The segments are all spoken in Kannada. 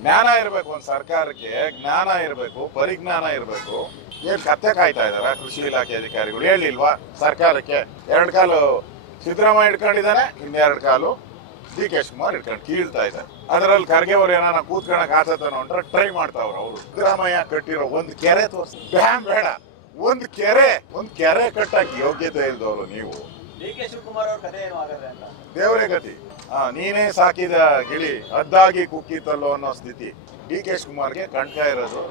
ಜ್ಞಾನ ಇರಬೇಕು ಒಂದು ಸರ್ಕಾರಕ್ಕೆ, ಜ್ಞಾನ ಇರಬೇಕು, ಪರಿಜ್ಞಾನ ಇರಬೇಕು. ಏನು ಕತ್ತೆ ಕಾಯ್ತಾ ಇದಾರ ಕೃಷಿ ಇಲಾಖೆ ಅಧಿಕಾರಿಗಳು ಹೇಳಿಲ್ವಾ ಸರ್ಕಾರಕ್ಕೆ? ಎರಡು ಕಾಲು ಸಿದ್ದರಾಮಯ್ಯ ಇಟ್ಕೊಂಡಿದ್ದಾನೆ ಇನ್ನೆರಡು ಕಾಲು ಡಿ ಕೆ ಶಿವಕುಮಾರ್ ಇಟ್ಕೊಂಡು ಕೀಳ್ತಾ ಇದ್ದಾರೆ. ಅದರಲ್ಲಿ ಖರ್ಗೆ ಅವ್ರು ಏನಾರ ಕೂತ್ಕೊಳಕ್ ಆತತನ ಹೊಂಟ್ರೆ ಟ್ರೈ ಮಾಡ್ತಾವ್ರು ಅವರು. ಸಿದ್ದರಾಮಯ್ಯ ಕಟ್ಟಿರೋ ಒಂದು ಕೆರೆ ತೋರಿಸಿ ಬ್ಯಾಮ್ ಬೇಡ. ಒಂದು ಕೆರೆ ಒಂದು ಕೆರೆ ಕಟ್ಟಕ್ಕೆ ಯೋಗ್ಯತೆ ಇಲ್ದವರು ನೀವು. ದೇವರೇ ಗತಿ ನೀನೇ ಸಾಕಿದ ಗಿಳಿ ಅದ್ದಾಗಿ ಕುಕ್ಕಿತಲ್ಲೋ ಅನ್ನೋ ಸ್ಥಿತಿ ಡಿ ಕೆ ಶಿವಕುಮಾರ್ಗೆ ಕಂಠ ಇರೋದು.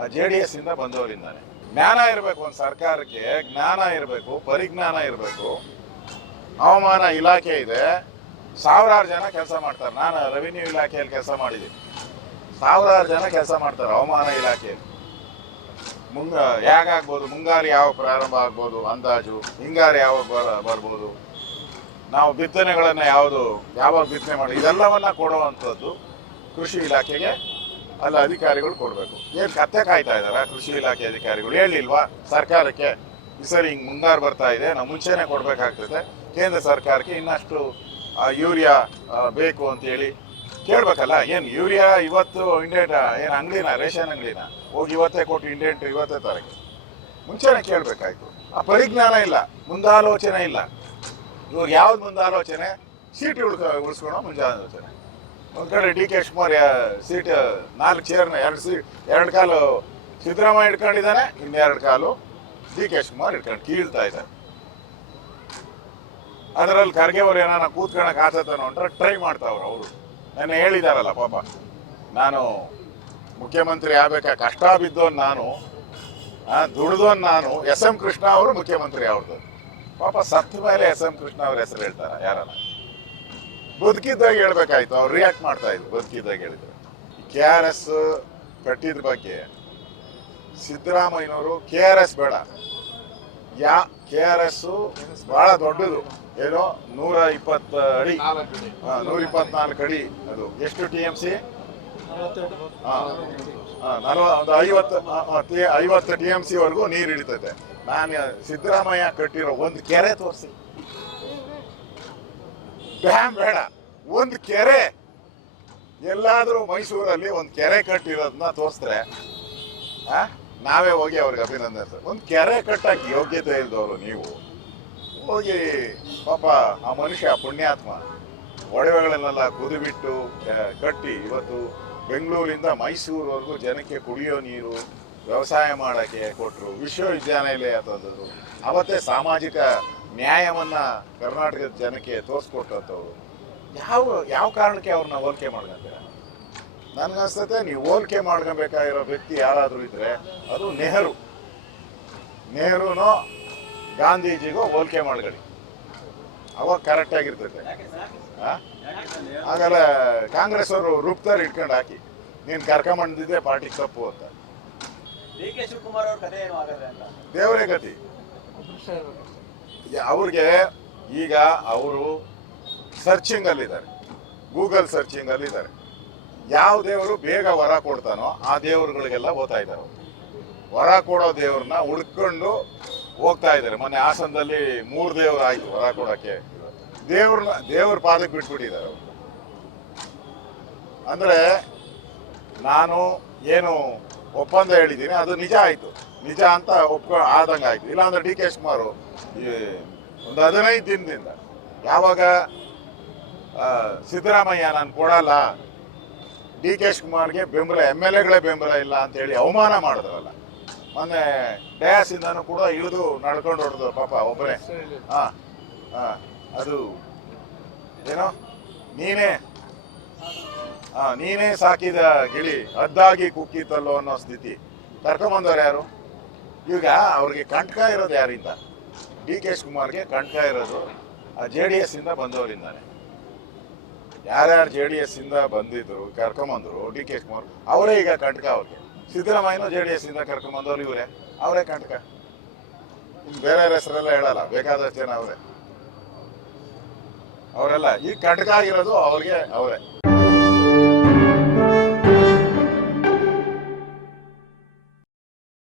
ಆ ಜೆ ಡಿ ಎಸ್ ಇಂದ ಬಂದವರಿಂದಾನೆ. ಜ್ಞಾನ ಇರಬೇಕು ಒಂದು ಸರ್ಕಾರಕ್ಕೆ, ಜ್ಞಾನ ಇರಬೇಕು, ಪರಿಜ್ಞಾನ ಇರಬೇಕು. ಹವಾಮಾನ ಇಲಾಖೆ ಇದೆ. ಸಾವಿರಾರು ಜನ ಕೆಲಸ ಮಾಡ್ತಾರೆ. ನಾನು ರೆವಿನ್ಯೂ ಇಲಾಖೆಯಲ್ಲಿ ಕೆಲಸ ಮಾಡಿದ್ದೀನಿ. ಸಾವಿರಾರು ಜನ ಕೆಲಸ ಮಾಡ್ತಾರೆ ಹವಾಮಾನ ಇಲಾಖೆಯಲ್ಲಿ. ಮುಂಗ ಹೇಗಾಗ್ಬೋದು ಮುಂಗಾರು ಯಾವಾಗ ಪ್ರಾರಂಭ ಆಗ್ಬೋದು, ಅಂದಾಜು, ಹಿಂಗಾರು ಯಾವಾಗ ಬರ ಬರ್ಬೋದು. ನಾವು ಬಿತ್ತನೆಗಳನ್ನು ಯಾವುದು, ಯಾವಾಗ ಬಿತ್ತನೆ ಮಾಡಿ, ಇದೆಲ್ಲವನ್ನ ಕೊಡುವಂಥದ್ದು ಕೃಷಿ ಇಲಾಖೆಗೆ, ಅಲ್ಲ ಅಧಿಕಾರಿಗಳು ಕೊಡಬೇಕು. ಏನು ಕತ್ತೆ ಕಾಯ್ತಾ ಇದಾರ ಕೃಷಿ ಇಲಾಖೆ ಅಧಿಕಾರಿಗಳು ಹೇಳಿಲ್ವಾ? ಸರ್ಕಾರಕ್ಕೆ ಈ ಸರಿ, ಹಿಂಗೆ ಮುಂಗಾರು ಬರ್ತಾ ಇದೆ, ನಾವು ಮುಂಚೆನೆ ಕೊಡಬೇಕಾಗ್ತದೆ. ಕೇಂದ್ರ ಸರ್ಕಾರಕ್ಕೆ ಇನ್ನಷ್ಟು ಯೂರಿಯಾ ಬೇಕು ಅಂತೇಳಿ ಕೇಳ್ಬೇಕಲ್ಲ, ಏನು ಯೂರಿಯಾ ಇವತ್ತು ಇಂಡೇಟ್ ಏನು ಅಂಗಡಿನ, ರೇಷನ್ ಅಂಗಡಿನ? ಹೋಗಿ ಇವತ್ತೇ ಕೊಟ್ಟು ಇಂಡೇಟ್ ಇವತ್ತೇ ತಾರೀಕು ಮುಂಚೆನೆ ಕೇಳಬೇಕಾಯ್ತು. ಆ ಪರಿಜ್ಞಾನ ಇಲ್ಲ, ಮುಂದಾಲೋಚನೆ ಇಲ್ಲ. ಇವ್ರು ಯಾವ್ದು ಮುಂದಾಲೋಚನೆ? ಸೀಟ್ ಉಳ್ಕ, ಉಳಿಸ್ಕೊಳೋ ಮುಂದಾಲೋಚನೆ ಒಂದು ಕಡೆ ಡಿ ಕೆ ಶಿವಕುಮಾರ್ ಸೀಟ್, ನಾಲ್ಕು ಚೇರ್ನ ಎರಡು ಸೀಟ್, ಎರಡು ಕಾಲು ಸಿದ್ದರಾಮಯ್ಯ ಇಟ್ಕೊಂಡಿದ್ದಾನೆ ಇನ್ನೆರಡು ಕಾಲು ಡಿ ಕೆ ಶಿವಕುಮಾರ್ ಇಟ್ಕೊಂಡು ಕೀಳ್ತಾ ಇದ್ದಾರೆ. ಅದರಲ್ಲಿ ಖರ್ಗೆ ಅವ್ರು ಏನಾರ ಕೂತ್ಕೊಳಕ್ ಆತತನ ಅಂತ ಟ್ರೈ ಮಾಡ್ತಾವ್ರು ಅವರು. ನನ್ನ ಹೇಳಿದಾರಲ್ಲ ಪಾಪ. ನಾನು ಮುಖ್ಯಮಂತ್ರಿ ಆಗ್ಬೇಕಾ? ಕಷ್ಟ ಬಿದ್ದೋನ್ ನಾನು ದುಡಿದೋನ್ ನಾನು ಎಸ್ ಎಂ ಕೃಷ್ಣ ಅವರು ಮುಖ್ಯಮಂತ್ರಿ ಅವ್ರದ್ದು ಪಾಪ ಸತ್ತ ಮೇಲೆ ಎಸ್ ಎಂ ಕೃಷ್ಣ ಅವ್ರ ಹೆಸರು ಹೇಳ್ತಾರ? ಯಾರನ್ನ ಬದುಕಿದ್ದಾಗ ಹೇಳ್ಬೇಕಾಯ್ತು, ಅವ್ರು ರಿಯಾಕ್ಟ್ ಮಾಡ್ತಾ ಇದ್ರು, ಬದುಕಿದ್ದಾಗ ಹೇಳಿದ್ರು. ಕೆ ಆರ್ ಎಸ್ ಕಟ್ಟಿದ್ರ ಬಗ್ಗೆ ಸಿದ್ದರಾಮಯ್ಯನವರು ಕೆ ಆರ್ ಎಸ್ ಬೇಡ. ಯಾ ಕೆ ಆರ್ ಎಸ್ ಬಹಳ ದೊಡ್ಡದು. ಏನೋ ನೂರ ಇಪ್ಪತ್ತ ಅಡಿ. ನೂರ ಇಪ್ಪತ್ನಾಲ್ಕು ಅಡಿ ಅದು. ಎಷ್ಟು ಟಿ ಎಂ ಸಿ? ಒಂದು ಐವತ್ತು ಐವತ್ತು ಟಿ ಎಂ ಸಿ ವರೆಗೂ ನೀರು ಹಿಡಿತೈತೆ ನಾನು ಸಿದ್ದರಾಮಯ್ಯ ಕಟ್ಟಿರೋ ಒಂದು ಕೆರೆ ತೋರಿಸಿ. ಡ್ಯಾಮ್ ಬೇಡ. ಒಂದು ಕೆರೆ. ಎಲ್ಲಾದ್ರೂ ಮೈಸೂರಲ್ಲಿ ಒಂದು ಕೆರೆ ಕಟ್ಟಿರೋದನ್ನ ತೋರಿಸ್ತಾರೆ ಆ, ನಾವೇ ಹೋಗಿ ಅವ್ರಿಗೆ ಅಭಿನಂದನೆ ಒಂದು ಕೆರೆ ಕಟ್ಟಕ್ಕೆ ಯೋಗ್ಯತೆ ಇಲ್ದವರು ನೀವು, ಹೋಗಿ ಪಾಪ ಆ ಮನುಷ್ಯ ಪುಣ್ಯಾತ್ಮ, ಒಡವೆಗಳನ್ನೆಲ್ಲ ಕುದಿಬಿಟ್ಟು ಕಟ್ಟಿ ಇವತ್ತು ಬೆಂಗಳೂರಿಂದ ಮೈಸೂರುವರೆಗೂ ಜನಕ್ಕೆ ಕುಡಿಯೋ ನೀರು, ವ್ಯವಸಾಯ ಮಾಡೋಕ್ಕೆ ಕೊಟ್ಟರು ವಿಶ್ವವಿದ್ಯಾನಿಲಯ ತಂದದ್ದು. ಅವತ್ತೇ ಸಾಮಾಜಿಕ ನ್ಯಾಯವನ್ನು ಕರ್ನಾಟಕದ ಜನಕ್ಕೆ ತೋರಿಸ್ಕೊಟ್ಟಂಥವ್ರು. ಯಾವ ಯಾವ ಕಾರಣಕ್ಕೆ ಅವ್ರನ್ನ ಹೋಲಿಕೆ ಮಾಡ್ಕೊಂತೀರ? ನನ್ಗನ್ಸ್ತತೆ ನೀವು ಹೋಲಿಕೆ ಮಾಡ್ಕೊಬೇಕಾಗಿರೋ ವ್ಯಕ್ತಿ ಯಾರಾದರೂ ಇದ್ರೆ ಅದು ನೆಹರು. ನೆಹರುನೋ ಗಾಂಧೀಜಿಗೂ ಹೋಲಿಕೆ ಮಾಡ್ಕೊಳ್ಳಿ ಅವಾಗ ಕರೆಕ್ಟ್ ಆಗಿರ್ತೈತೆ. ಆಗಲ್ಲ ಕಾಂಗ್ರೆಸ್ ಅವರು ರೂಪ್ತಾರೆ ಇಟ್ಕೊಂಡು ಹಾಕಿ ನೀನು ಕರ್ಕೊಂಬಂದಿದ್ದೆ ಪಾರ್ಟಿಗೆ ತಪ್ಪು ಅಂತ. ಡಿ ಕೆ ಶಿವಕುಮಾರ್ ಅವ್ರ ಕಥೆ ಏನು ಆಗದೆ ಅಂತ. ದೇವರೇ ಗತಿ ಅವ್ರಿಗೆ ಈಗ ಅವರು ಸರ್ಚಿಂಗ್ ಅಲ್ಲಿದ್ದಾರೆ. ಗೂಗಲ್ ಸರ್ಚಿಂಗ್ ಅಲ್ಲಿದ್ದಾರೆ. ಯಾವ ದೇವರು ಬೇಗ ವರ ಕೊಡ್ತಾನೋ ಆ ದೇವರುಗಳಿಗೆಲ್ಲ ಹೋಗ್ತಾ ಇದ್ದಾರೆ. ವರ ಕೊಡೋ ದೇವ್ರನ್ನ ಹುಡ್ಕೊಂಡು ಹೋಗ್ತಾ ಇದ್ದಾರೆ. ಮೊನ್ನೆ ಹಾಸನದಲ್ಲಿ ಮೂರು ದೇವರು ಆಯ್ತು ವರ ಕೊಡೋಕ್ಕೆ. ದೇವ್ರನ್ನ, ದೇವ್ರ ಪಾದಕ್ಕೆ ಬಿಟ್ಬಿಟ್ಟಿದ್ದಾರೆ ಅಂದ್ರೆ ನಾನು ಏನು ಒಪ್ಪಂದ ಹೇಳಿದ್ದೀನಿ, ಅದು ನಿಜ ಆಯ್ತು. ನಿಜ ಅಂತ ಒಪ್ಕೊ, ಆದಂಗೆ ಆಯ್ತು. ಇಲ್ಲಾಂದ್ರೆ ಡಿ ಕೆ ಈ ಒಂದು ಹದಿನೈದು ದಿನದಿಂದ ಯಾವಾಗ ಸಿದ್ದರಾಮಯ್ಯ ನಾನು ಕೊಡಲ್ಲ ಡಿ ಕೆ ಶಿವಕುಮಾರ್ಗೆ ಬೆಂಬಲ ಎಂ ಎಲ್ ಎಗಳೇ ಬೆಂಬಲ ಇಲ್ಲ ಅಂತ ಹೇಳಿ ಅವಮಾನ ಮಾಡಿದ್ರಲ್ಲ. ಮೊನ್ನೆ ಡಯಾಸಿಂದನೂ ಕೂಡ ಇಳಿದು ನಡ್ಕೊಂಡು ಹೊಡೆದು ಪಾಪ ಒಬ್ಬರೇ ಹಾಂ ಹಾಂ, ಅದು ಏನೋ? ನೀನೇ. ಹಾಂ, ನೀನೇ ಸಾಕಿದ ಗಿಳಿ, ಅದ್ದಾಗಿ ಕುಕ್ಕಿತಲ್ಲೋ ಅನ್ನೋ ಸ್ಥಿತಿ. ಕರ್ಕೊಂಬಂದವ್ರು ಯಾರು? ಈಗ ಅವ್ರಿಗೆ ಕಂಟಕ ಇರೋದು ಯಾರಿಂದ? ಡಿ ಕೆ ಶಿವಕುಮಾರ್ಗೆ ಕಂಟಕ ಇರೋದು ಆ ಜೆ ಡಿ ಎಸ್ ಇಂದ ಬಂದವರಿಂದಾನೆ. ಯಾರ್ಯಾರು ಜೆ ಡಿ ಬಂದಿದ್ರು, ಕರ್ಕೊಂಬಂದ್ರು ಡಿ ಕೆ ಕುಮಾರ್, ಅವರೇ ಈಗ ಕಂಟಕ ಅವ್ರಿಗೆ. ಸಿದ್ದರಾಮಯ್ಯನೂ ಜೆ ಡಿ ಎಸ್ ಇಂದ ಕರ್ಕೊಂಬಂದವ್ರು ಇವರೇ. ಅವರೇ ಕಂಟಕ ಬೇರೆ ಹೆಸರೆಲ್ಲ ಹೇಳಲ್ಲ, ಬೇಕಾದಷ್ಟು ಜನ ಅವರೇ. ಅವರೆಲ್ಲ ಈ ಕಂಟಕ ಆಗಿರೋದು ಅವ್ರಿಗೆ, ಅವರೇ.